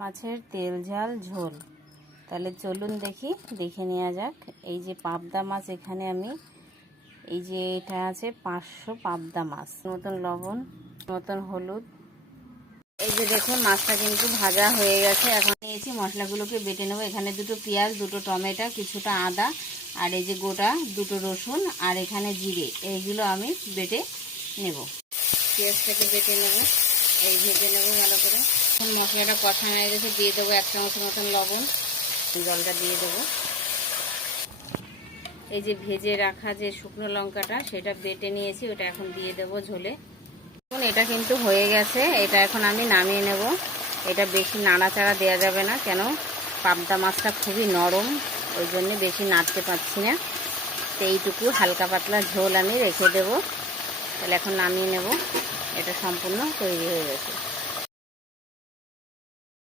মাছের তেল ঝাল ঝোল। তাহলে চলুন দেখে নেওয়া যাক। এই যে পাবদা মাছ, এখানে আমি এই যে এটা আছে 500 পাবদা মাছ, মতন লবণ, মতন হলুদ। এই যে দেখুন মাছটা কিন্তু ভাজা হয়ে গেছে। এখন নিয়েছি মশলাগুলোকে বেটে নেবো। এখানে দুটো পেঁয়াজ, দুটো টমেটো, কিছুটা আদা, আর এই যে গোটা দুটো রসুন, আর এখানে জিরে, এইগুলো আমি বেটে নেব। পেঁয়াজটাকে বেটে নেব, এই ভেজে নেবো ভালো করে। এখন মশলাটা কষা হয়ে গেছে, দিয়ে দেবো 1 চামচের মতন লবণ, জলটা দিয়ে দেবো। এই যে ভেজে রাখা যে শুকনো লঙ্কাটা, সেটা বেটে নিয়েছি, ওটা এখন দিয়ে দেবো ঝোলে। এখন এটা কিন্তু হয়ে গেছে, এটা এখন আমি নামিয়ে নেব। এটা বেশি নাড়াচাড়া দেওয়া যাবে না, কেন পাবদা মাছটা খুবই নরম, ওই জন্য বেশি নাড়তে পারছি না। তো এইটুকু হালকা পাতলা ঝোল আমি রেখে দেবো। তাহলে এখন নামিয়ে নেব, এটা সম্পূর্ণ তৈরি হয়ে গেছে।